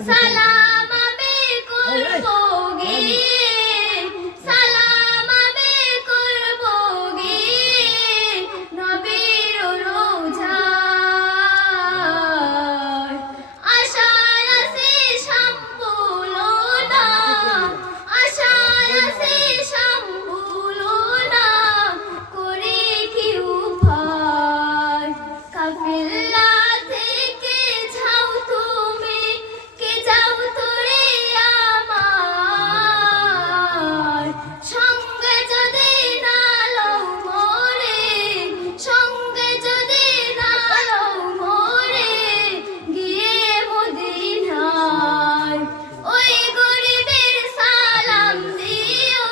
সালাম আমি করব গিয়ে, সালাম আমি করব গিয়ে নবীর রোজায়। আশায় আছি সম্ভুলো না, আশায় আছি সম্ভুলো না, করি কি উপায়। কাফিলা থেকে যাও তুমি, কে যাও তোরে আমার, সঙ্গে যদি না লও মোরে, সঙ্গে যদি না লও মোরে, গিয়ে মদিনায়। ওই গরিবের সালাম দিও,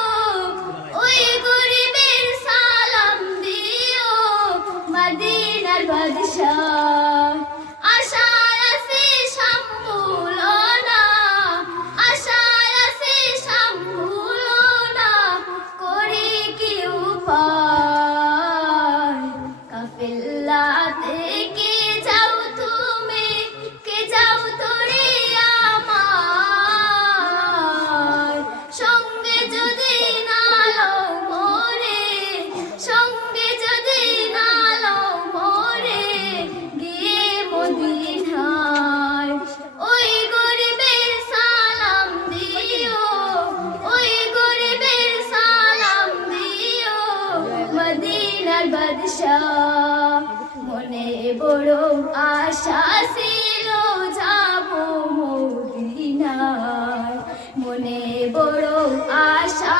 ওই গরিবের সালাম দিও, মদিনার বাদশাহ। আশায় আছি সম্ভুলো না, আশায় আছি সম্ভুলো না, করি কি উপায়। কাফিলা থেকে যাও তুমি, কে যাও তোরে আমার, সঙ্গে যদি না লও মোরে, সঙ্গে যদি না লও মোরে, গিয়ে মদিনায়। ওই গরিবের সালাম দিও, ওই গরিবের সালাম দিও, মদিনার বাদশাহ। মনে বড় আশা ছিল যাব মদিনায়, মনে বড় আশা